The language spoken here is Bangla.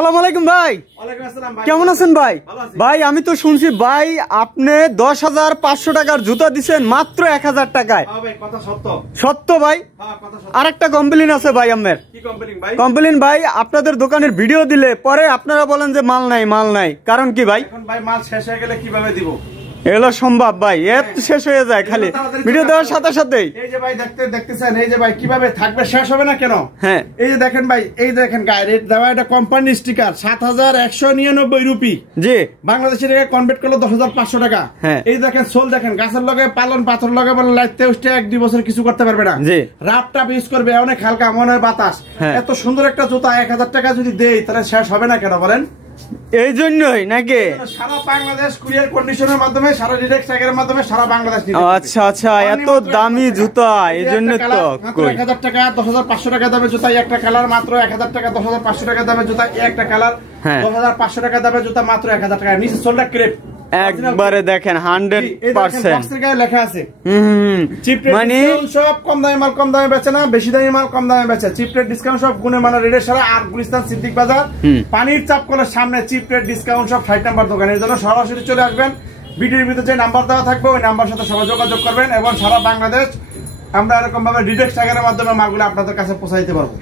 আসসালামু আলাইকুম ভাই। কেমন আছেন ভাই? ভাই আমি তো শুনছি ভাই আপনি 10,500 টাকার জুতা দিচ্ছেন মাত্র 1000 টাকায়। সত্য ভাই? আরেকটা কমপ্লেইন আছে ভাই আপনার। কমপ্লেইন ভাই, আপনাদের দোকানের ভিডিও দিলে পরে আপনারা বলেন যে মাল নাই। কারণ কি ভাই? মাল শেষ হয়ে গেলে কিভাবে দিব? এগুলো সম্ভব ভাই, এত শেষ হয়ে যায় খালি ভিডিও দেওয়ার সাথে সাথেই। এই যে ভাই দেখতেছেন, এই যে ভাই কিভাবে থাকবে, শেষ হবে না কেন? হ্যাঁ, এই যে দেখেন ভাই, এই দেখেন গায়ে রেট দেওয়া, এটা কোম্পানি স্টিকার 7,199 রুপি। জি, বাংলাদেশি টাকা কনভার্ট করলে 10,500 টাকা। হ্যাঁ, এই দেখেন সোল দেখেন, গাছের লগে পালন পাথর লগে বলে লাইতে উঠতে 1-2 বছর কিছু করতে পারবে না। জি, রাপটাপ ইউজ করবে, অনেক হালকা, মনে হয় বাতাস। এত সুন্দর একটা জুতা 1000 টাকা যদি দেই তাহলে শেষ হবে না কেন বলেন? এই জন্যই নাকি সারা বাংলাদেশ কুরিয়ার কন্ডিশনের মাধ্যমে, সারা ডিরেক্ট ট্যাগের মাধ্যমে সারা বাংলাদেশ নিতে। আচ্ছা, এত দামি জুতা এই জন্য তো 1000 টাকা 10,500 টাকা দামে জুতা একটা কালার, মাত্র 1000 টাকা 10,500 টাকা দামে জুতা একটা কালার, 10,500 টাকা দামে জুতা মাত্র 1000 টাকা। নিচে সোলটা ক্রেপ একবারে দেখেন 100% লেখা আছে। মানে সব কম দামে মাল কম দামে বেচে না, বেশি দামি মাল কম দামে বেচে। চিপ রেট ডিসকাউন্ট সব গুণে মানে রেডের সারা আর গুলিস্তান সিদ্দিক বাজার পানির চাপ কলের সামনে চিপ রেট ডিসকাউন্ট সব 60 নাম্বার দোকানের জন্য সরাসরি চলে আসবেন। ভিডিওর ভিতরে যে নাম্বার দেওয়া থাকবে ওই নাম্বার সাথে সবাই যোগাযোগ করবেন এবং সারা বাংলাদেশ আমরা এরকম ভাবে ডিরেক্ট ট্যাগের মাধ্যমে মালগুলো আপনাদের কাছে পৌঁছাইতে পারবো।